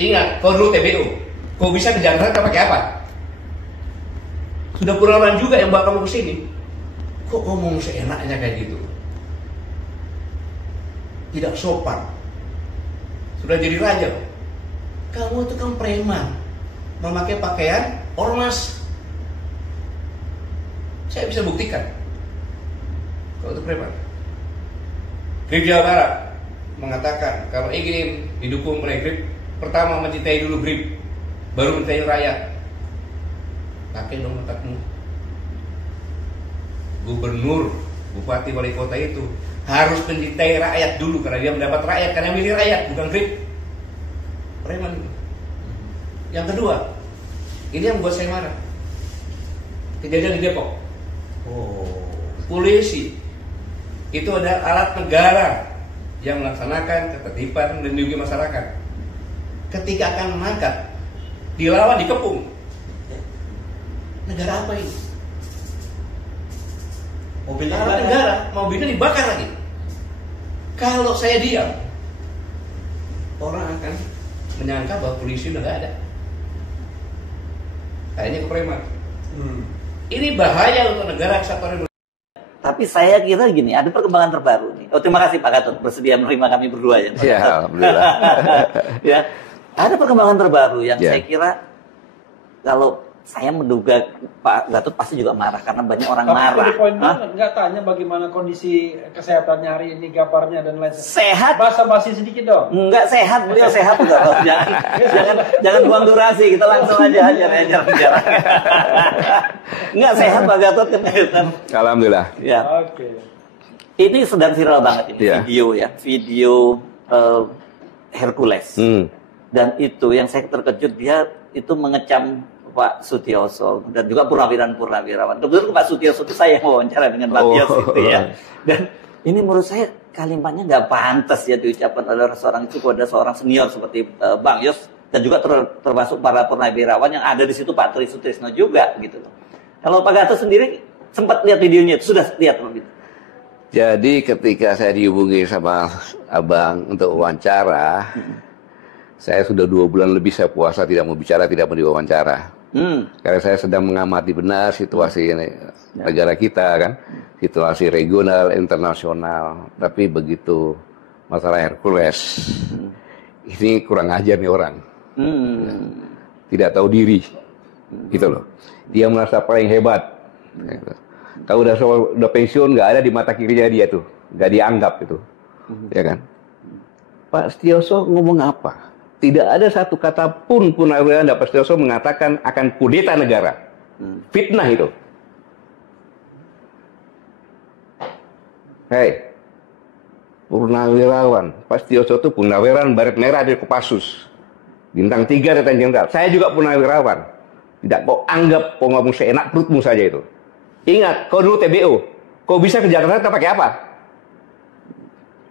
Ingat, kau dulu TBU. Kau bisa ke Jakarta pakai apa? Sudah Purnawirawan juga yang bawa kamu ke sini. Kok ngomong seenaknya kayak gitu? Tidak sopan. Sudah jadi raja. Kamu itu kan preman, memakai pakaian ormas. Saya bisa buktikan. Kau itu preman. Grip Jawa Barat mengatakan kalau ingin didukung oleh Grip, pertama mencintai dulu Grip, baru mencintai rakyat. Pakai dong otakmu. Gubernur, bupati, wali kota itu harus mencintai rakyat dulu karena dia mendapat rakyat, karena milih rakyat, bukan Grip. Preman. Yang kedua, ini yang buat saya marah. Kejadian di Depok. Polisi itu adalah alat negara yang melaksanakan ketertiban dan melindungi masyarakat. Ketika akan mengangkat, dilawan, dikepung. Negara apa ini? Mobilnya negara, mobilnya dibakar lagi. Kalau saya diam, orang akan menyangka bahwa polisi udah nggak ada. Kayaknya kepreman. Ini bahaya untuk negara kesatuan. Tapi saya kira gini, ada perkembangan terbaru nih. Oh, terima kasih Pak Gatot bersedia menerima kami berdua ya. Ya, alhamdulillah. Ya, ada perkembangan terbaru yang saya kira kalau saya menduga Pak Gatot pasti juga marah karena banyak orang marah. Tapi poinnya nggak tanya bagaimana kondisi kesehatannya hari ini, gaparnya dan lain sebagainya. Sehat. Basa-basi sedikit dong. Enggak sehat, beliau sehat juga. Jangan buang durasi, kita langsung aja jalan. Enggak sehat Pak Gatot kan. Alhamdulillah. Ya. Oke. Ini sedang viral banget ini video Hercules. Dan itu yang saya terkejut, dia itu mengecam Pak Sutioso dan juga purnawirawan. Kebetulan Pak Sutioso itu saya wawancara dengan Pak Yos itu ya. Dan ini menurut saya kalimatnya nggak pantas ya diucapkan oleh seorang itu kepada seorang senior seperti Bang Yos dan juga termasuk para purnawirawan yang ada di situ, Pak Tri Sutrisno juga gitu loh. Kalau Pak Gatot sendiri sempat lihat videonya itu, sudah lihat gitu. Jadi ketika saya dihubungi sama Abang untuk wawancara, saya sudah 2 bulan lebih saya puasa, tidak mau bicara, tidak mau diwawancara. Karena saya sedang mengamati benar situasi negara kita kan, situasi regional, internasional. Tapi begitu masalah Hercules, ini kurang ajar nih orang, tidak tahu diri, gitu loh. Dia merasa paling hebat. Kalau udah pensiun, nggak ada di mata kirinya dia tuh, nggak dianggap itu, ya kan? Pak Sutioso ngomong apa? Tidak ada satu kata pun Purnawirawan Pak Sutioso mengatakan akan kudeta negara. Fitnah itu. Hei, Purnawirawan Pak Sutioso itu Purnawirawan Baret Merah dari Kopassus, bintang 3 Letnan Jenderal. Saya juga Purnawirawan. Tidak kau anggap kau ngomong seenak perutmu saja itu. Ingat, kau dulu TBU. Kau bisa ke Jakarta pakai apa?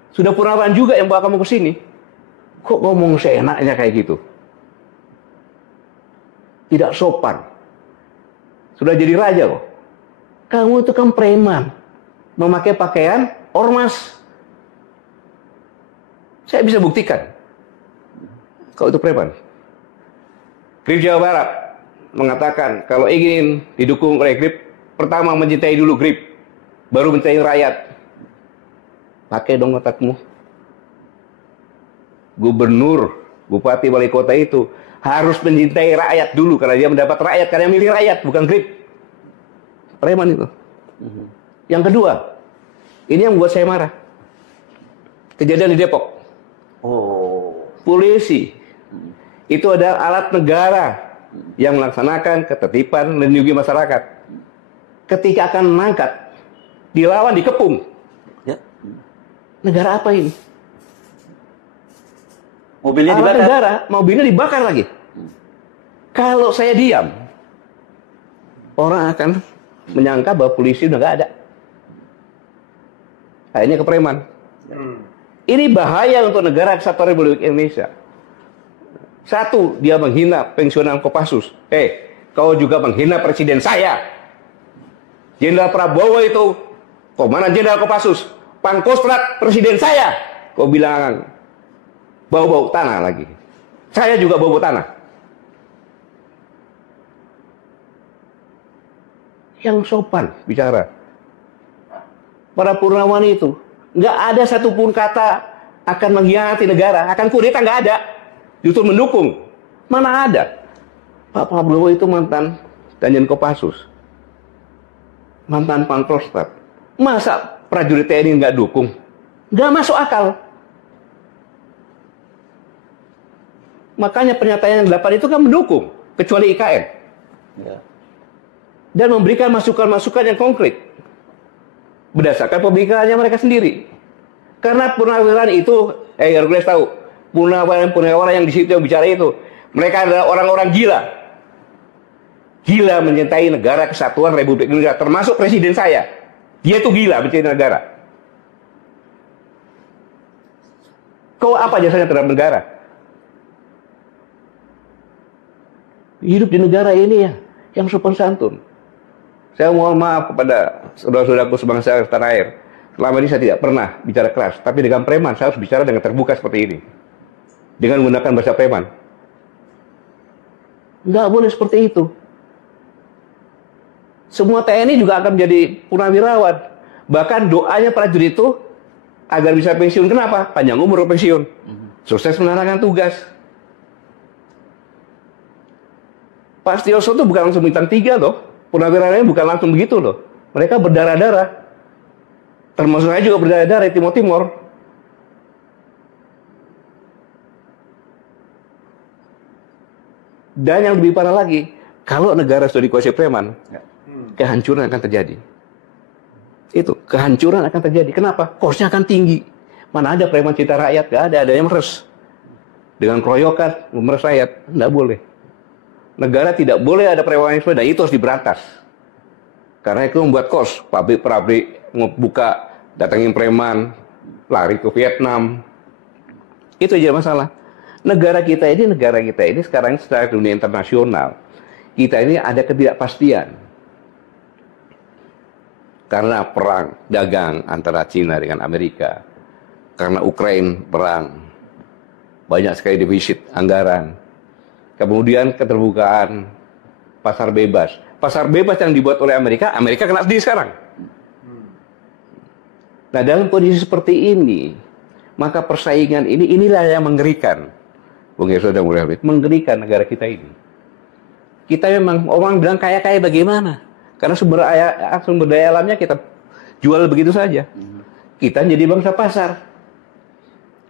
Sudah Purnawirawan juga yang bawa kamu ke sini. Kok ngomong seenaknya kayak gitu? Tidak sopan. Sudah jadi raja kok. Kamu itu kan preman, memakai pakaian ormas. Saya bisa buktikan. Kau itu preman. Grip Jawa Barat mengatakan kalau ingin didukung oleh Grip, pertama mencintai dulu Grip, baru mencintai rakyat. Pakai dong otakmu. Gubernur, bupati, wali kota itu harus mencintai rakyat dulu karena dia mendapat rakyat, karena milih rakyat, bukan Grip. Preman itu. Yang kedua, ini yang membuat saya marah. Kejadian di Depok. Polisi itu adalah alat negara yang melaksanakan ketertiban dan melindungi masyarakat. Ketika akan mengangkat, dilawan, dikepung. Negara apa ini? Mobilnya dibakar. Negara, mobilnya dibakar lagi. Kalau saya diam, orang akan menyangka bahwa polisi udah nggak ada. Akhirnya kepreman. Ini bahaya untuk negara kesatuan Republik Indonesia. Satu, dia menghina pensiunan Kopassus. Kau juga menghina presiden saya. Jenderal Prabowo itu komandan Jenderal Kopassus, Pangkostrat presiden saya. Kau bilang bau-bau tanah lagi. Saya juga bobo tanah. Yang sopan bicara. Para Purnawan itu nggak ada satupun kata akan mengkhianati negara, akan kudeta, nggak ada. Justru mendukung. Mana ada? Pak Prabowo itu mantan Danjen Kopassus, mantan Pangkostrat. Masa prajurit TNI nggak dukung? Nggak masuk akal. Makanya pernyataan yang 8 itu kan mendukung, kecuali IKN. Ya. Dan memberikan masukan-masukan yang konkret. Berdasarkan pemikirannya mereka sendiri. Karena purnawirawan itu, Hercules tahu, purnawirawan yang di situ yang bicara itu, mereka adalah orang-orang gila. Gila mencintai negara kesatuan Republik Indonesia, termasuk presiden saya. Dia itu gila mencintai negara. Kau apa jasanya terhadap negara? Hidup di negara ini ya, yang sopan santun. Saya mohon maaf kepada saudara-saudaraku sebangsa tanah air. Selama ini saya tidak pernah bicara keras, tapi dengan preman saya harus bicara dengan terbuka seperti ini. Dengan menggunakan bahasa preman. Nggak boleh seperti itu. Semua TNI juga akan menjadi purnawirawan. Bahkan doanya prajurit itu agar bisa pensiun. Kenapa? Panjang umur pensiun. Sukses menjalankan tugas. Pak Setioso itu bukan langsung bintang 3 loh. Purnawirawannya bukan langsung begitu loh. Mereka berdarah-darah. Termasuk saya juga berdarah-darah di Timor. Dan yang lebih parah lagi, kalau negara sudah dikuasai preman, kehancuran akan terjadi. Itu, kehancuran akan terjadi. Kenapa? Kosnya akan tinggi. Mana ada preman cinta rakyat? Gak ada yang meres. Dengan keroyokan, meres rakyat. Nggak boleh. Negara tidak boleh ada premanisme dan itu harus diberantas. Karena itu membuat kos. Pabrik-pabrik buka, datangin preman, lari ke Vietnam. Itu aja masalah. Negara kita ini sekarang secara dunia internasional, kita ini ada ketidakpastian. Karena perang dagang antara Cina dengan Amerika. Karena Ukraina perang. Banyak sekali defisit anggaran. Kemudian keterbukaan pasar bebas. Pasar bebas yang dibuat oleh Amerika kena sendiri sekarang. Nah, dalam kondisi seperti ini, maka persaingan inilah yang mengerikan. Bung Yesod dan Bung Habib, mengerikan negara kita ini. Kita memang, orang bilang kaya-kaya bagaimana? Karena sumber daya alamnya kita jual begitu saja. Kita menjadi bangsa pasar.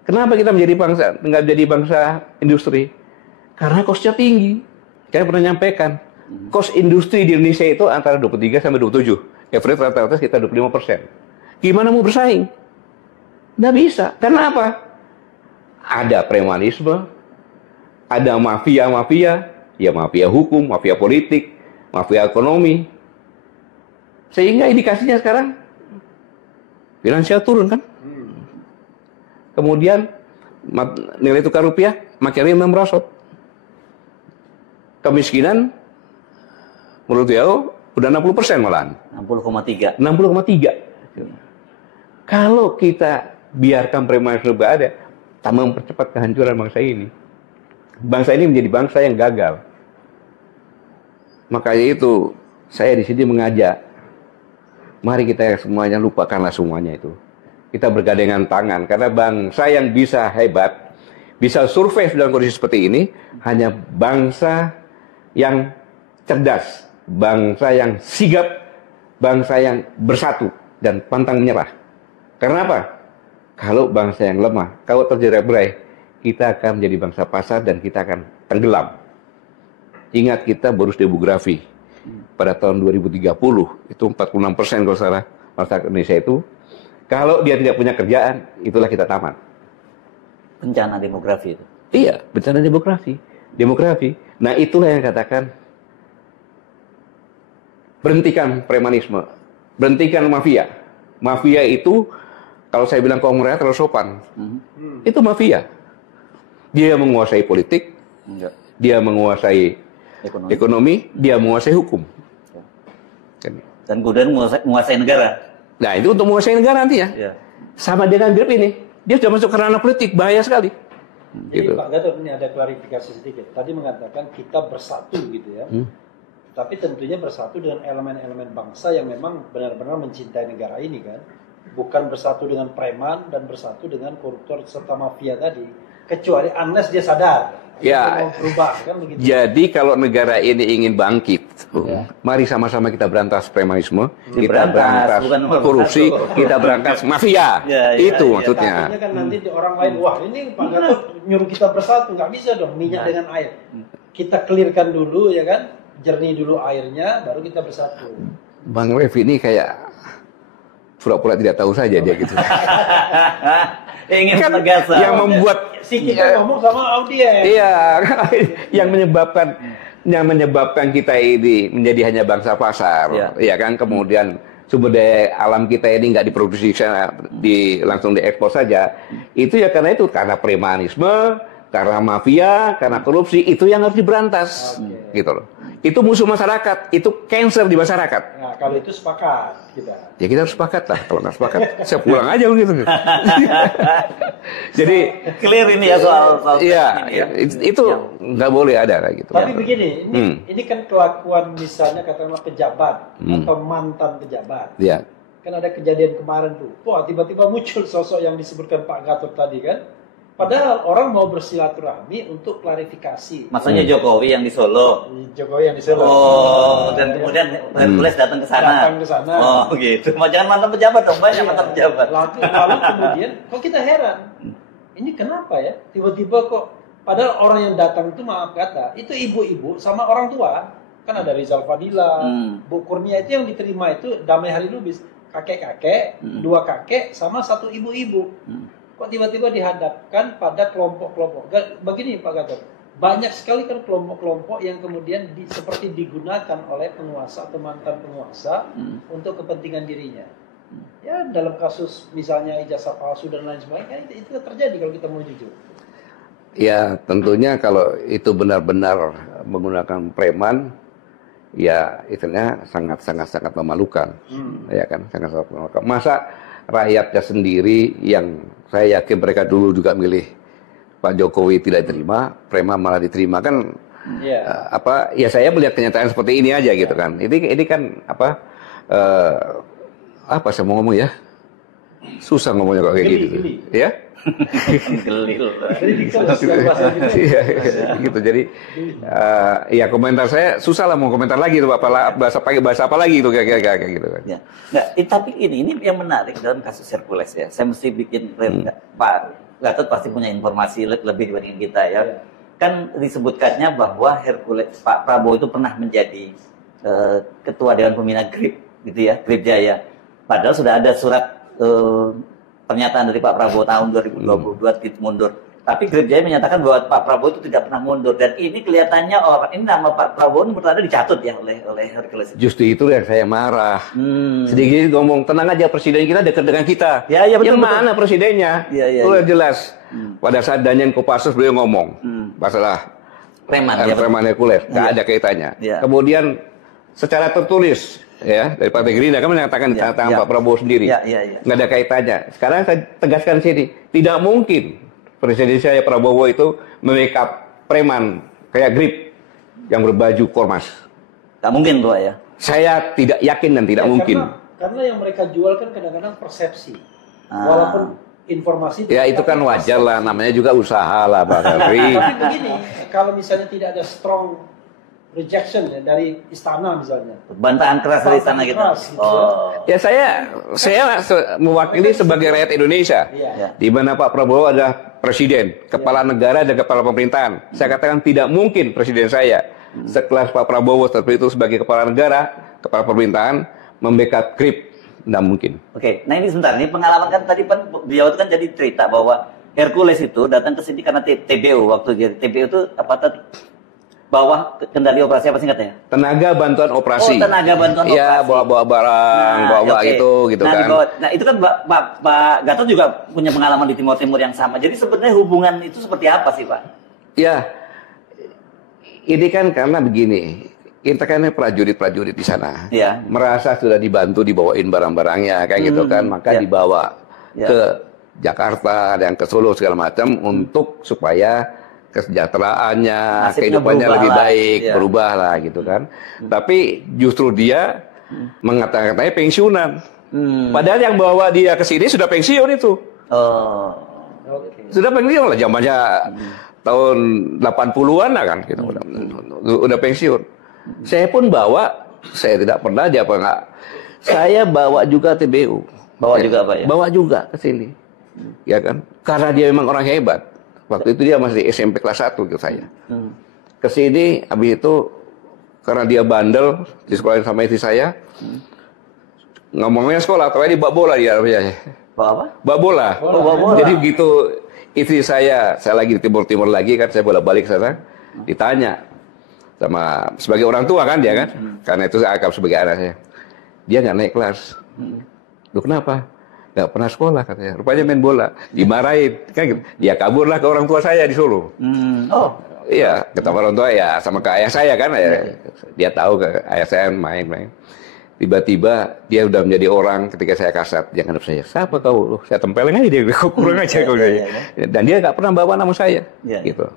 Kenapa kita nggak menjadi bangsa industri? Karena kosnya tinggi. Saya pernah nyampaikan, kos industri di Indonesia itu antara 23 sampai 27. Average rata-rata sekitar 25%. Gimana mau bersaing? Nggak bisa. Karena apa? Ada premanisme, ada mafia-mafia, ya mafia hukum, mafia politik, mafia ekonomi. Sehingga indikasinya sekarang finansial turun kan? Kemudian nilai tukar rupiah makin merosot. Kemiskinan menurut WHO udah 60% malahan. 60,3. 60,3. Kalau kita biarkan premanisme ada, tak mempercepat kehancuran bangsa ini. Bangsa ini menjadi bangsa yang gagal. Makanya itu saya di sini mengajak, mari kita semuanya lupakanlah semuanya itu. Kita bergandengan tangan karena bangsa yang bisa hebat, bisa survive dalam kondisi seperti ini hanya bangsa yang cerdas, bangsa yang sigap, bangsa yang bersatu dan pantang menyerah. Karena apa? Kalau bangsa yang lemah, kalau terjerat-berai, kita akan menjadi bangsa pasar dan kita akan tenggelam. Ingat kita bonus demografi pada tahun 2030 itu 46% kalau salah masyarakat Indonesia itu. Kalau dia tidak punya kerjaan, itulah kita tamat. Bencana demografi itu. Iya, bencana demografi. Nah, itulah yang katakan berhentikan premanisme, berhentikan mafia. Mafia itu kalau saya bilang kaum rakyat terlalu sopan. Itu mafia. Dia menguasai politik, dia menguasai ekonomi, dia menguasai hukum. Dan kemudian menguasai negara. Nah, itu untuk menguasai negara nanti ya. Sama dengan Grab ini. Dia sudah masuk ke ranah politik, bahaya sekali. Jadi gitu. Pak Gatot, ini ada klarifikasi sedikit. Tadi mengatakan kita bersatu gitu ya. Tapi tentunya bersatu dengan elemen-elemen bangsa yang memang benar-benar mencintai negara ini kan. Bukan bersatu dengan preman dan bersatu dengan koruptor serta mafia tadi. Kecuali unless dia sadar. Ya, mau berubah kan begitu. Jadi kalau negara ini ingin bangkit, mari sama-sama kita berantas premanisme, kita berantas korupsi, kita berantas mafia. Itu maksudnya. Takutnya kan nanti orang lain, wah ini Pak Gatot nyuruh kita bersatu, nggak bisa dong minyak dengan air. Kita clearkan dulu ya kan, jernih dulu airnya, baru kita bersatu. Bang Rev ini kayak pura-pura tidak tahu saja dia gitu. Ingin Kan menegaskan. yang membuat Si kita ngomong sama audiens. Iya, yang menyebabkan kita ini menjadi hanya bangsa pasar, ya kan. Kemudian sumber daya alam kita ini nggak diproduksi langsung diekspor saja. Itu ya karena premanisme, karena mafia, karena korupsi, itu yang harus diberantas, gitu loh. Itu musuh masyarakat, itu cancer di masyarakat. Nah, kalau itu sepakat kita. Ya kita harus sepakat lah. Kalau nggak sepakat, saya pulang aja begitu. Jadi clear ini ya soal iya, itu nggak boleh ada kayak gitu. Tapi begini, ini kan kelakuan misalnya katakanlah pejabat atau mantan pejabat. Iya. Kan ada kejadian kemarin tuh, wah tiba-tiba muncul sosok yang disebutkan Pak Gatot tadi kan. Padahal orang mau bersilaturahmi untuk klarifikasi. Maksudnya Jokowi yang di Solo. Jokowi yang di Solo. Oh, dan kemudian Hercules datang ke sana. Datang ke sana. Oh, gitu. Jangan mantan pejabat dong, banyak mantan pejabat. Lalu kemudian, kok kita heran. Ini kenapa ya? Tiba-tiba kok, padahal orang yang datang itu maaf kata, itu ibu-ibu sama orang tua. Kan ada Rizal Fadila, Bu Kurnia itu yang diterima itu Damai Hari Lubis. Kakek-kakek, dua kakek, sama satu ibu-ibu. Kok tiba-tiba dihadapkan pada kelompok-kelompok. Begini Pak Gatot, banyak sekali kan kelompok-kelompok yang kemudian seperti digunakan oleh penguasa atau mantan penguasa untuk kepentingan dirinya. Ya dalam kasus misalnya ijazah palsu dan lain sebagainya, itu terjadi kalau kita mau jujur. Ya tentunya kalau itu benar-benar menggunakan preman, ya itunya sangat memalukan. Ya kan, sangat memalukan. Masa rakyatnya sendiri yang saya yakin mereka dulu juga milih Pak Jokowi tidak diterima, preman malah diterima kan? Ya saya melihat kenyataan seperti ini aja gitu kan. Ini kan apa saya mau ngomong ya? Susah ngomongnya kok kayak gitu. Ya? Gelil. Iya, gitu. Jadi ya komentar saya susah lah mau komentar lagi tuh bahasa apa lagi itu kayak gitu kan. Ya. Nggak, tapi ini yang menarik dalam kasus Hercules ya. Saya mesti bikin Pak Gatot pasti punya informasi lebih dibanding kita ya. Kan disebutkannya bahwa Hercules Pak Prabowo itu pernah menjadi ketua Dewan Pembina GRIP gitu ya, GRIP Jaya. Padahal sudah ada surat pernyataan dari Pak Prabowo tahun 2022 mundur. Tapi GRIP Jaya menyatakan bahwa Pak Prabowo itu tidak pernah mundur. Dan ini kelihatannya ini nama Pak Prabowo ini menurut Anda dicatut ya oleh Hercules. Justru itu yang saya marah. Sedikit ngomong, tenang aja presiden kita dekat dengan kita. Ya, betul, yang mana presidennya? Udah jelas. Pada saat Danjen Kopassus beliau ngomong masalah preman Hercules. Nggak ada kaitannya. Kemudian secara tertulis ya dari Partai Gerindra kan menyatakan tentang Pak Prabowo sendiri nggak ada kaitannya. Sekarang saya tegaskan sini, tidak mungkin presiden saya Prabowo itu membackup preman kayak GRIP yang berbaju ormas. Nggak mungkin Pak ya. Saya tidak yakin dan tidak mungkin. Karena yang mereka jual kan kadang-kadang persepsi, walaupun informasi. Ya itu kan wajar lah, namanya juga usaha lah Pak Henry. Tapi begini, kalau misalnya tidak ada strong rejection ya, dari istana misalnya. Bantahan keras dari istana gitu. Ya saya mewakili sebagai rakyat Indonesia. Di mana Pak Prabowo adalah presiden, kepala negara dan kepala pemerintahan. Saya katakan tidak mungkin presiden saya sekelas Pak Prabowo seperti itu sebagai kepala negara, kepala pemerintahan membackup GRIP. Tidak mungkin. Oke, nah ini sebentar, ini pengalaman kan tadi beliau itu kan jadi cerita bahwa Hercules itu datang ke sini karena TBU waktu dia TBU itu apa tadi? Bawah kendali operasi apa singkatnya? Tenaga bantuan operasi. Oh, tenaga bantuan operasi. Iya, bawa barang, bawa itu gitu kan. Nah, itu kan Pak Gatot juga punya pengalaman di Timur Timur yang sama. Jadi sebenarnya hubungan itu seperti apa sih, Pak? Ya, ini kan karena begini. Kita kan prajurit-prajurit di sana. Merasa sudah dibantu dibawain barang-barangnya kayak gitu kan, maka dibawa ke Jakarta, ada yang ke Solo segala macam untuk supaya kesejahteraannya, Nasibnya kehidupannya lebih lah, baik, ya. berubah lah gitu kan. Tapi justru dia mengatakan-katanya pensiunan. Padahal yang bawa dia ke sini sudah pensiun itu. Oh. Sudah pensiun lah, zamannya tahun 80-an lah kan gitu. Udah pensiun. Saya pun bawa, saya tidak pernah dia apa enggak. Saya bawa juga TBU. Bawa juga Pak ya? Bawa juga ke sini. Ya kan? Karena dia memang orang hebat. Waktu itu dia masih SMP kelas 1 gitu saya. Ke sini habis itu karena dia bandel di sekolah sama istri saya. Ngomongnya sekolah, tapi dia bawa bola dia. Bawa apa? Bawa bola. Oh, bawa bola. Jadi begitu istri saya lagi di timur-timur lagi kan, saya bolak-balik ke sana, ditanya sama sebagai orang tua kan dia kan, karena itu saya anggap sebagai anak saya. Dia nggak naik kelas. Loh kenapa? Nggak pernah sekolah katanya. Rupanya main bola, dimarahin kan gitu. Dia kaburlah ke orang tua saya di Solo. Oh. Iya, ketemu orang tua ya sama ke ayah saya kan. Dia tahu ke ayah saya main-main. Tiba-tiba dia udah menjadi orang ketika saya kasat. Dia ngadep saya, siapa kau? Loh, saya tempelin aja dia, kau kurang aja kau. Dan dia nggak pernah bawa nama saya. Gitu.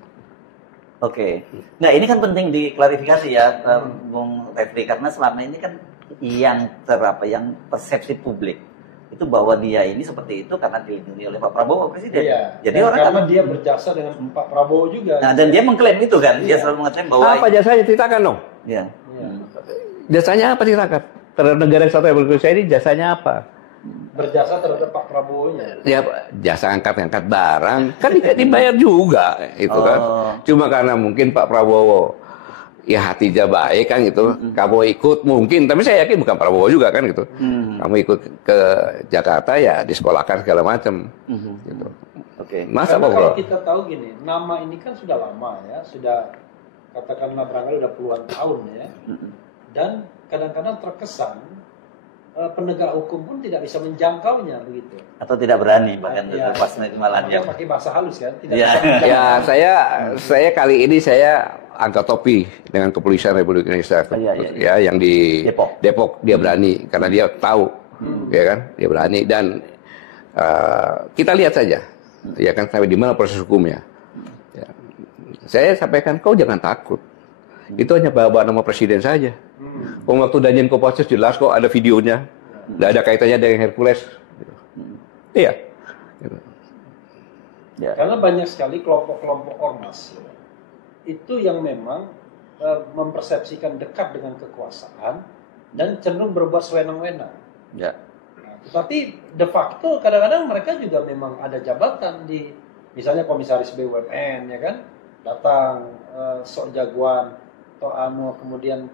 Oke. Nah ini kan penting diklarifikasi ya, Bung Refli, karena selama ini kan yang yang persepsi publik itu bahwa dia ini seperti itu karena dilindungi oleh Pak Prabowo Presiden. Iya. Jadi dan orang karena dia berjasa dengan Pak Prabowo juga. Nah, dan dia mengklaim itu kan, dia selalu mengklaim bahwa apa jasanya, ceritakan dong. Iya. Jasanya apa, ceritakan. Terhadap negara kesatuan Republik Indonesia ini jasanya apa? Berjasa terhadap Pak Prabowo-nya. Ya jasa angkat barang kan dibayar juga itu kan. Cuma karena mungkin Pak Prabowo ya hatinya baik kan gitu. Kamu ikut mungkin, tapi saya yakin bukan Prabowo juga kan gitu. Kamu ikut ke Jakarta ya disekolahkan segala macam. Gitu. Oke. Masa Karena Pak kalau kita tahu gini, nama ini kan sudah lama ya, sudah katakanlah barangkali udah puluhan tahun ya. Dan kadang-kadang terkesan penegak hukum pun tidak bisa menjangkaunya begitu. Atau tidak berani bahkan pas malah dia pakai bahasa halus kan, tidak ya. bisa. Ya saya kali ini saya angkat topi dengan kepolisian Republik Indonesia ya yang di Depok dia berani karena dia tahu ya kan, dia berani dan kita lihat saja ya kan sampai di mana proses hukumnya. Ya. Saya sampaikan kau jangan takut. Itu hanya bawa nama presiden saja. Waktu Danjen Kopassus jelas kok ada videonya. Tidak ada kaitannya dengan Hercules. Iya. Ya. Karena banyak sekali kelompok-kelompok ormas itu yang memang mempersepsikan dekat dengan kekuasaan dan cenderung berbuat sewenang-wenang. Ya. Nah, tetapi de facto kadang-kadang mereka juga memang ada jabatan di misalnya komisaris BUMN ya kan, datang sok jagoan atau kemudian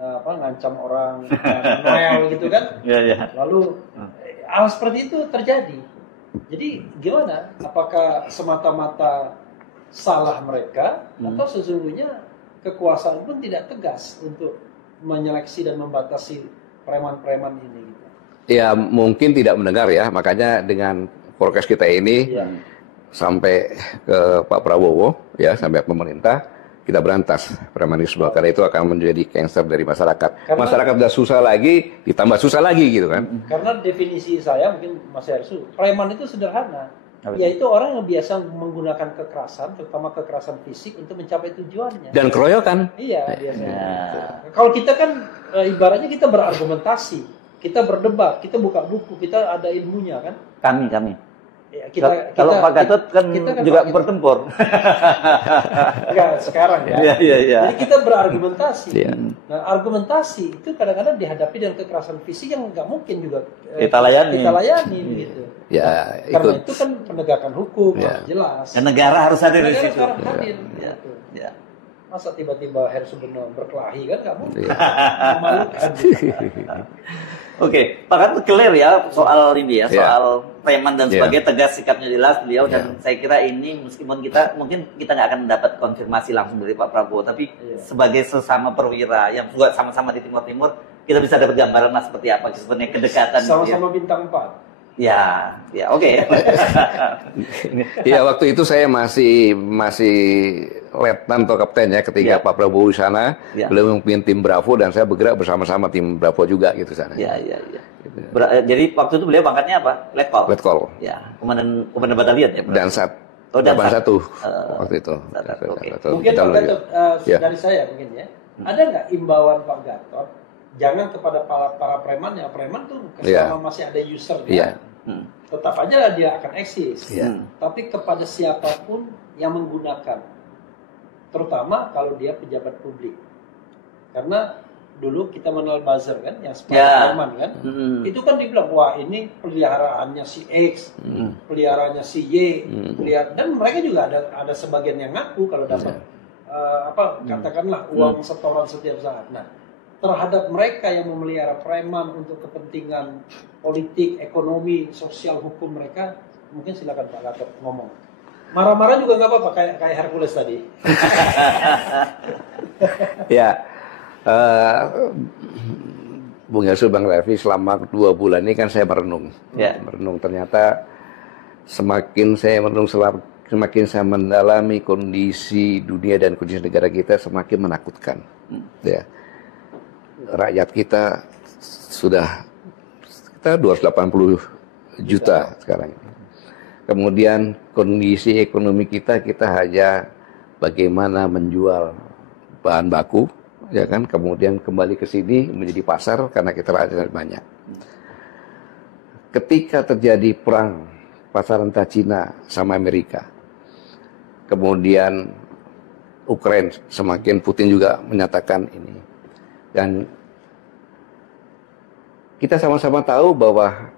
ngancam orang Noel gitu kan. Lalu hal seperti itu terjadi. Jadi gimana? Apakah semata-mata salah mereka atau sesungguhnya kekuasaan pun tidak tegas untuk menyeleksi dan membatasi preman-preman ini gitu. Ya mungkin tidak mendengar ya, makanya dengan forecast kita ini sampai ke Pak Prabowo ya, sampai pemerintah kita berantas premanisme karena itu akan menjadi cancer dari masyarakat. Karena masyarakat sudah susah lagi, ditambah susah lagi gitu kan. Karena definisi saya mungkin Mas Hersu, preman itu sederhana, yaitu orang yang biasa menggunakan kekerasan, terutama kekerasan fisik untuk mencapai tujuannya. Dan keroyokan. Iya biasanya. Kalau kita kan ibaratnya kita berargumentasi, kita berdebat, kita buka buku, kita ada ilmunya kan. Kami. Ya, kalau Pak Gatot kan juga bertempur. Enggak, sekarang ya. Jadi kita berargumentasi. Nah, argumentasi itu kadang-kadang dihadapi dengan kekerasan fisik yang nggak mungkin juga kita layani gitu. Ya, karena itu kan penegakan hukum harus jelas. Dan negara harus hadir di situ. Masa tiba-tiba Hersu Beno berkelahi kan nggak mungkin. Memalukan. Oke, Pak Gatot clear ya soal ini ya, soal preman dan sebagainya, tegas sikapnya jelas beliau dan saya kira ini meskipun mungkin kita nggak akan dapat konfirmasi langsung dari Pak Prabowo, tapi sebagai sesama perwira yang juga sama-sama di Timur Timur, kita bisa dapat gambaran lah seperti apa sebenarnya kedekatan. Sama-sama bintang 4. Ya, oke. Ya, waktu itu saya masih letnan atau kapten ya ketika Pak Prabowo di sana. Beliau memimpin tim Bravo dan saya bergerak bersama-sama tim Bravo juga gitu sana. Iya. Jadi waktu itu beliau pangkatnya apa? Letkol. Ya, komandan batalion ya. Dan satu waktu itu. Mungkin Pak Gatot, dari saya mungkin ya. Ada nggak imbauan Pak Gatot? Jangan kepada para preman, ya preman tuh selama masih ada usernya, tetap aja dia akan eksis. Tapi kepada siapapun yang menggunakan, terutama kalau dia pejabat publik, karena dulu kita mengenal buzzer kan, yang seperti preman kan, itu kan dibilang wah ini peliharaannya si X, peliharaannya si Y, dan mereka juga ada sebagian yang ngaku kalau dapat katakanlah uang setoran setiap saat. Nah, terhadap mereka yang memelihara preman untuk kepentingan politik, ekonomi, sosial, hukum mereka, mungkin silakan Pak Gatot ngomong. Marah-marah juga nggak apa-apa, kayak Hercules tadi. Ya, Bung Yasul, Bang Refli, selama 2 bulan ini kan saya merenung. Merenung, ternyata semakin saya merenung, semakin saya mendalami kondisi dunia dan kondisi negara kita, semakin menakutkan. Ya. Rakyat kita sudah kita 280 juta sekarang. Kemudian kondisi ekonomi kita hanya bagaimana menjual bahan baku, ya kan? Kemudian kembali ke sini menjadi pasar karena kita rakyat banyak. Ketika terjadi perang pasaran antara Cina sama Amerika, kemudian Ukraina, semakin Putin juga menyatakan ini, dan kita sama-sama tahu bahwa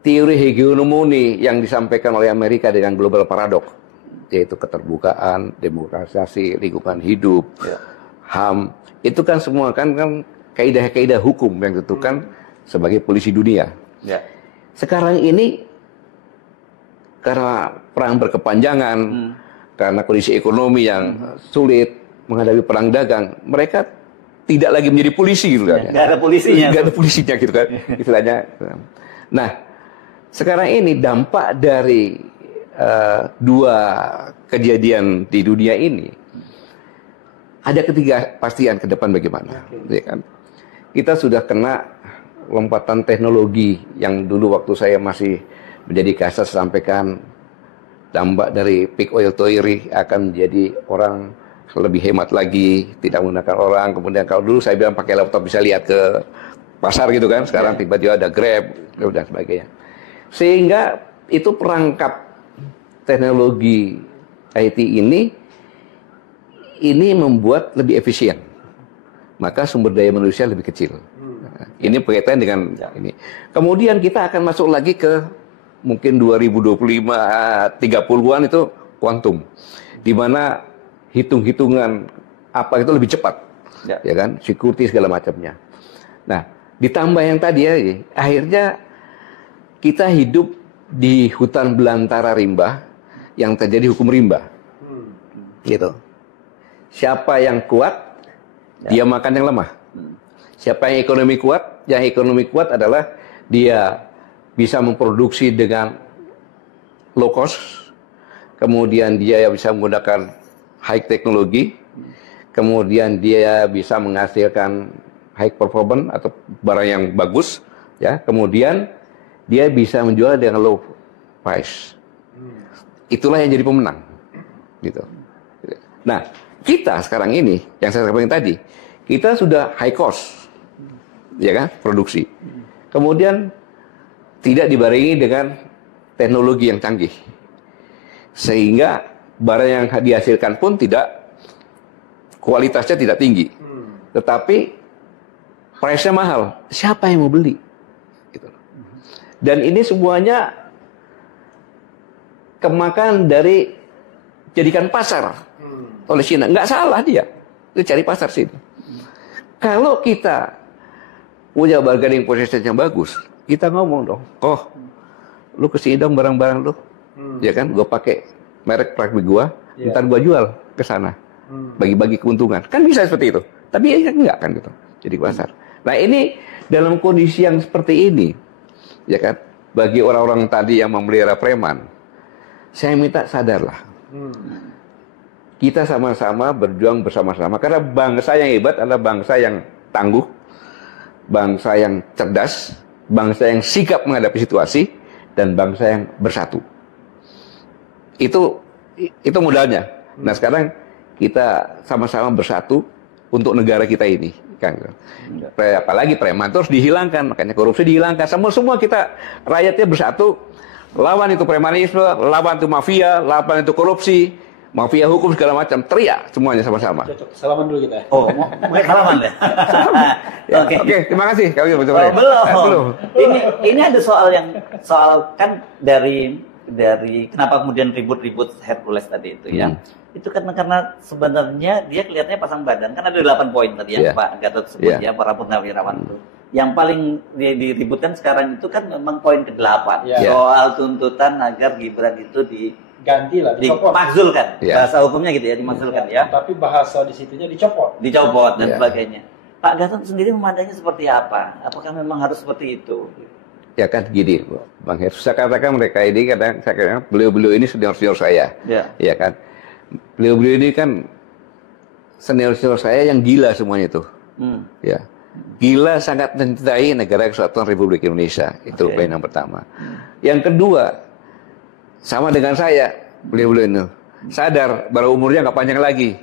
teori hegemoni yang disampaikan oleh Amerika dengan global paradox, yaitu keterbukaan, demokratisasi, lingkungan hidup, HAM, itu kan semua kan kaidah-kaidah hukum yang ditentukan sebagai polisi dunia. Sekarang ini karena perang berkepanjangan, karena kondisi ekonomi yang sulit menghadapi perang dagang, mereka tidak lagi menjadi polisi gitu kan. Nggak ada polisinya. Nggak ada polisinya gitu kan, istilahnya. Nah, sekarang ini dampak dari 2 kejadian di dunia ini, ada ketidakpastian ke depan bagaimana. Ya kan? Kita sudah kena lompatan teknologi yang dulu waktu saya masih menjadi kasat sampaikan dampak dari peak oil theory akan menjadi orang lebih hemat lagi, tidak menggunakan orang. Kemudian kalau dulu saya bilang pakai laptop bisa lihat ke pasar gitu kan, sekarang tiba-tiba ada Grab dan sebagainya. Sehingga itu perangkap teknologi IT ini membuat lebih efisien. Maka sumber daya manusia lebih kecil. Ini berkaitan dengan ini. Kemudian kita akan masuk lagi ke mungkin 2025, 30-an itu kuantum. Di mana hitung-hitungan apa itu lebih cepat, ya kan, security segala macamnya. Nah, ditambah yang tadi ya, akhirnya kita hidup di hutan belantara rimba yang terjadi hukum rimba, gitu. Siapa yang kuat, dia makan yang lemah. Siapa yang ekonomi kuat adalah dia bisa memproduksi dengan low cost, kemudian dia bisa menggunakan high teknologi, kemudian dia bisa menghasilkan high performance atau barang yang bagus, ya. Kemudian dia bisa menjual dengan low price. Itulah yang jadi pemenang, gitu. Nah, kita sekarang ini yang saya sampaikan tadi, kita sudah high cost, ya kan, produksi. Kemudian tidak dibarengi dengan teknologi yang canggih, sehingga barang yang dihasilkan pun kualitasnya tidak tinggi, tetapi price-nya mahal. Siapa yang mau beli? Gitu. Dan ini semuanya kemakan dari jadikan pasar oleh China. Nggak salah dia cari pasar sini. Kalau kita punya bargaining position yang bagus, kita ngomong dong, lu kesini dong barang-barang lu, ya kan, gue pakai merek produk gua, ntar gua jual ke sana, bagi-bagi keuntungan, kan bisa seperti itu. Tapi ya enggak kan gitu, jadi pasar. Nah ini dalam kondisi yang seperti ini, ya kan? Bagi orang-orang tadi yang memelihara preman, saya minta sadarlah. Kita sama-sama berjuang bersama-sama karena bangsa yang hebat adalah bangsa yang tangguh, bangsa yang cerdas, bangsa yang sikap menghadapi situasi, dan bangsa yang bersatu. Itu modalnya. Nah sekarang kita sama-sama bersatu untuk negara kita ini, kan? Apalagi preman terus dihilangkan, makanya korupsi dihilangkan. Semua kita rakyatnya bersatu, lawan itu premanisme, lawan itu mafia, lawan itu korupsi, mafia hukum segala macam, teriak semuanya sama-sama. Cocok. Salaman dulu kita. Oh, mau salaman ya? Oke, terima kasih. Belum. Ini ada soal kan dari kenapa kemudian ribut-ribut Hercules tadi itu ya. Itu karena sebenarnya dia kelihatannya pasang badan. Kan ada 8 poin tadi yang Pak Gatot sebut ya, para purnawirawan itu. Yang paling diributkan sekarang itu kan memang poin ke-8. Soal tuntutan agar Gibran itu ganti lah, dicopot. Dimakzulkan. Bahasa hukumnya gitu ya, dimakzulkan ya. Tapi bahasa di situnya dicopot. Dicopot dan sebagainya. Pak Gatot sendiri memandangnya seperti apa? Apakah memang harus seperti itu? Ya kan gini, Bang Her, saya katakan mereka ini kadang saya katakan beliau-beliau ini senior-senior saya. Ya kan. Beliau-beliau ini kan senior-senior saya yang gila semuanya itu. Ya. Gila sangat mencintai negara kesatuan Republik Indonesia. Itu poin yang pertama. Yang kedua, sama dengan saya, beliau-beliau ini sadar bahwa umurnya nggak panjang lagi.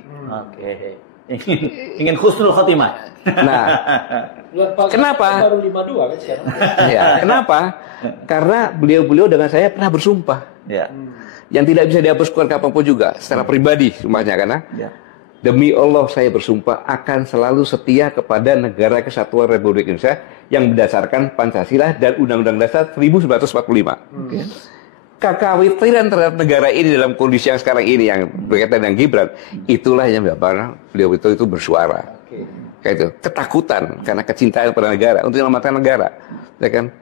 Ingin husnul khotimah. Nah, kenapa? Baru 52 kan sekarang. Ya, kenapa? Karena beliau-beliau dengan saya pernah bersumpah. Yang tidak bisa dihapuskan kapanpun juga, secara pribadi sumpahnya karena demi Allah saya bersumpah akan selalu setia kepada negara kesatuan Republik Indonesia yang berdasarkan Pancasila dan Undang-Undang Dasar 1945. Kekhawatiran terhadap negara ini dalam kondisi yang sekarang ini yang berkaitan dengan Gibran, itulah yang menyebabkan beliau itu bersuara. Kayak itu, ketakutan karena kecintaan pada negara untuk menyelamatkan negara, ya kan?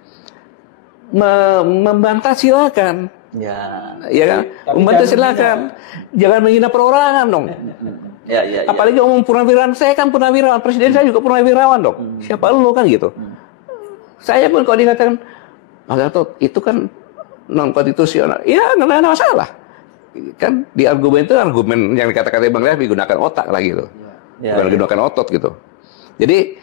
Membantah silakan. Ya kan? Membantah silakan. Jangan menghina perorangan dong. Apalagi ngomong purnawirawan, saya kan purnawirawan, presiden saya juga purnawirawan dong. Siapa lu kan gitu. Saya pun kalau dikatakan, Pak Gatot itu kan non konstitusional, ya nggak ada masalah. Kan di argumen itu argumen yang dikatakan Bang Refli gunakan otak lah gitu, bukan gunakan otot gitu. Jadi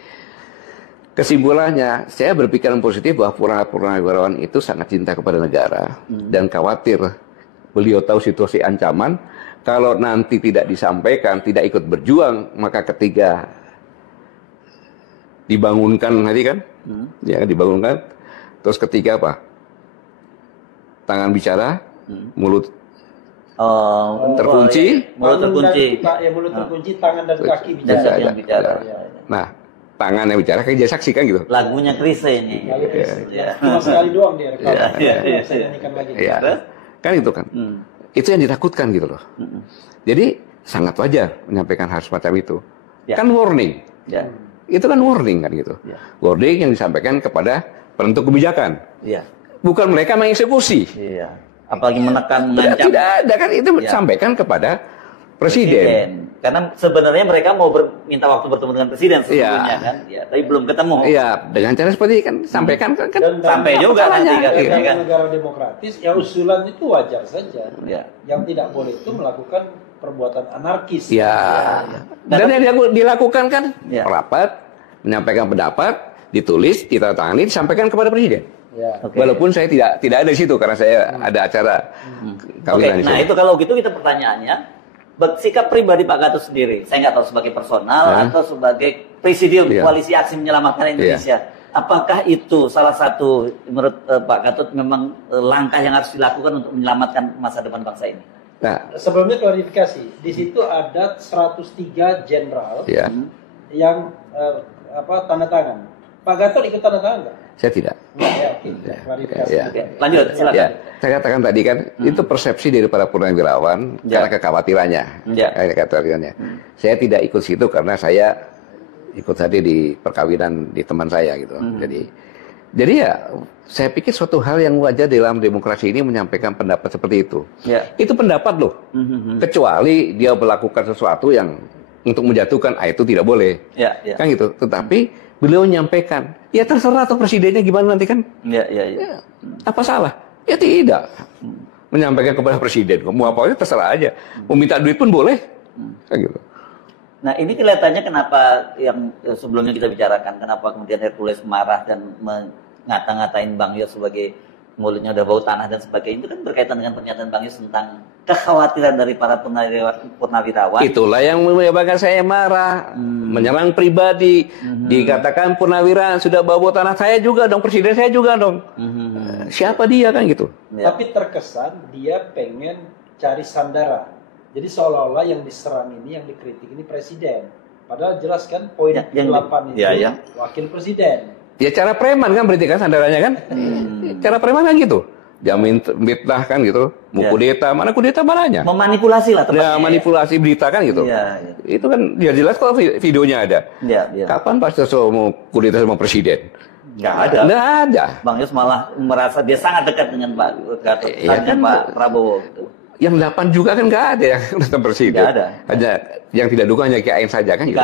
kesimpulannya, saya berpikiran positif bahwa purnawirawan itu sangat cinta kepada negara dan khawatir beliau tahu situasi ancaman. Kalau nanti tidak disampaikan, tidak ikut berjuang, maka ketika dibangunkan tadi kan, ya dibangunkan, terus ketiga apa? Tangan bicara, mulut terkunci, mulut terkunci, mulut terkunci, tangan dan kaki bicara. Nah, tangan yang bicara kayak jadi saksi kan gitu. Lagunya Chrisye ini. Cuma sekali doang dia rekam. Saya nyanyikan lagi. Kan itu kan. Itu yang ditakutkan gitu loh. Jadi sangat wajar menyampaikan hal semacam itu. Kan warning. Itu kan warning kan gitu. Warning yang disampaikan kepada penentu kebijakan. Bukan mereka mengeksekusi. Apalagi menekan, mengancam. Tidak ada kan, itu disampaikan kepada presiden. Karena sebenarnya mereka mau minta waktu bertemu dengan presiden sebelumnya kan, tapi belum ketemu. Dengan cara seperti kan sampaikan kan sampai juga nanti kan. Negara demokratis, ya usulan itu wajar saja. Yang tidak boleh itu melakukan perbuatan anarkis. Dan yang dilakukan kan rapat, menyampaikan pendapat, ditulis, ditandatangani, disampaikan kepada presiden. Walaupun saya tidak ada di situ karena saya ada acara kawinan. Nah itu kalau gitu kita pertanyaannya, sikap pribadi Pak Gatot sendiri, saya nggak tahu sebagai personal atau sebagai presidium koalisi aksi menyelamatkan Indonesia, apakah itu salah satu menurut Pak Gatot memang langkah yang harus dilakukan untuk menyelamatkan masa depan bangsa ini? Nah, sebelumnya klarifikasi, di situ ada 103 jenderal yang tanda tangan. Pak Gatot ikut tanda tangan nggak? Saya tidak. Lanjut, silakan. Saya katakan tadi kan itu persepsi dari para purnawirawan karena kekhawatirannya. Saya tidak ikut situ karena saya ikut tadi di perkawinan di teman saya gitu. Jadi ya saya pikir suatu hal yang wajar dalam demokrasi ini menyampaikan pendapat seperti itu. Itu pendapat loh. Kecuali dia melakukan sesuatu yang untuk menjatuhkan, itu tidak boleh. Ya. Kan gitu. Tetapi beliau menyampaikan, ya terserah atau presidennya gimana nanti kan. Ya. Apa salah? Ya tidak. Menyampaikan kepada presiden, mau apa aja terserah aja. Mau minta duit pun boleh. Kan gitu. Nah ini kelihatannya kenapa yang sebelumnya kita bicarakan, kenapa kemudian Hercules marah dan ngata-ngatain Bang Yos sebagai mulutnya udah bau tanah dan sebagainya, itu kan berkaitan dengan pernyataan Bang Yos tentang kekhawatiran dari para purnawirawan. Itulah yang menyebabkan saya marah, menyerang pribadi, dikatakan purnawirawan sudah bau tanah, saya juga dong, presiden saya juga dong. Siapa dia kan gitu. Ya. Tapi terkesan dia pengen cari sandaran. Jadi seolah-olah yang diserang ini, yang dikritik ini presiden. Padahal jelas kan poin 8 itu wakil presiden. Ya cara preman kan berarti kan sandarannya kan. Cara preman kan gitu. Jamin fitnah kan gitu. Mau kudeta, mana kudeta mananya? Memanipulasi lah tepatnya. Ya manipulasi berita kan gitu. Ya. Itu kan ya jelas kalau videonya ada. Ya. Kapan Pak Soso mau kudeta sama presiden? Nggak ada. Bang Yos malah merasa dia sangat dekat dengan Pak Gatot, Pak Prabowo gitu. Yang 8 juga kan nggak ada yang datang presiden. Nggak ada. Hanya yang tidak dukung hanya KAN saja kan gitu.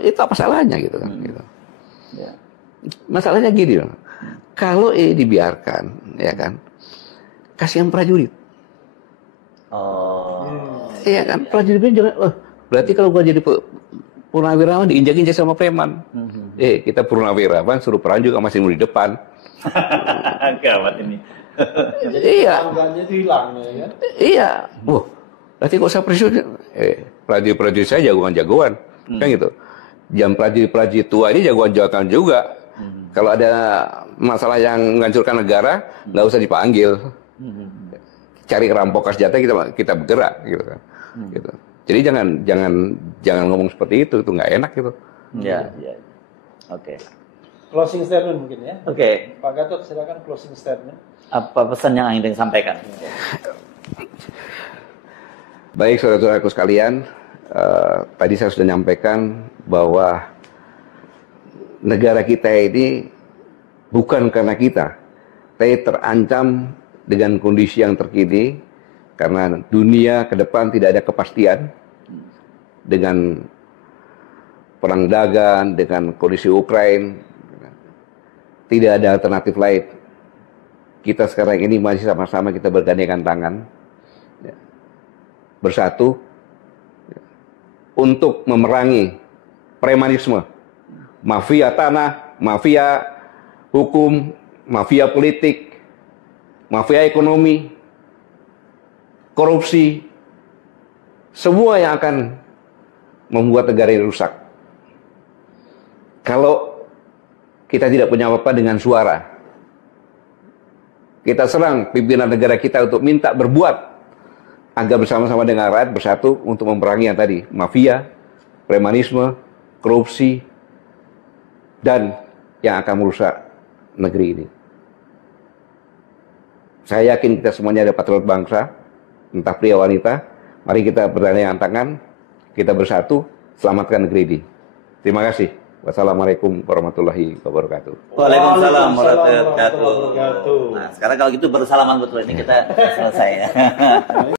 Itu apa salahnya gitu kan gitu. Ya. Masalahnya gini loh. Kalau dibiarkan ya kan, kasihan prajurit. Iya kan, prajuritnya jangan berarti kalau gua jadi purnawirawan diinjak-injak sama preman. Kita purnawirawan suruh perang juga masih di depan. Gawat ini. Iya. Tangganya itu hilang ya kan? Iya. Berarti kok saya presiden? Prajurit saya jagoan-jagoan. Kan gitu. Jam prajurit tua ini jagoan-jagoan juga. Kalau ada masalah yang menghancurkan negara, nggak usah dipanggil. Cari rampok senjata kita bergerak gitu kan. Gitu. Jadi jangan ngomong seperti itu nggak enak gitu. Ya. Oke. Closing statement mungkin ya. Oke. Pak Gatot silakan closing statement. Apa pesan yang ingin disampaikan? Baik saudara-saudaraku sekalian, tadi saya sudah nyampaikan bahwa negara kita ini bukan karena kita, tapi terancam dengan kondisi yang terkini karena dunia ke depan tidak ada kepastian dengan perang dagang, dengan kondisi Ukraina, tidak ada alternatif lain. Kita sekarang ini masih sama-sama kita bergandengan tangan, bersatu untuk memerangi premanisme, mafia tanah, mafia hukum, mafia politik, mafia ekonomi, korupsi, semua yang akan membuat negara ini rusak. Kalau kita tidak punya apa-apa dengan suara, kita serang pimpinan negara kita untuk minta berbuat agar bersama-sama dengan rakyat bersatu untuk memerangi yang tadi, mafia, premanisme, korupsi, dan yang akan merusak negeri ini. Saya yakin kita semuanya ada patriot bangsa, entah pria wanita. Mari kita bergandengan tangan, kita bersatu, selamatkan negeri ini. Terima kasih. Wassalamualaikum warahmatullahi wabarakatuh. Waalaikumsalam warahmatullahi wabarakatuh. Nah, sekarang kalau gitu bersalaman betul ini kita selesai ya.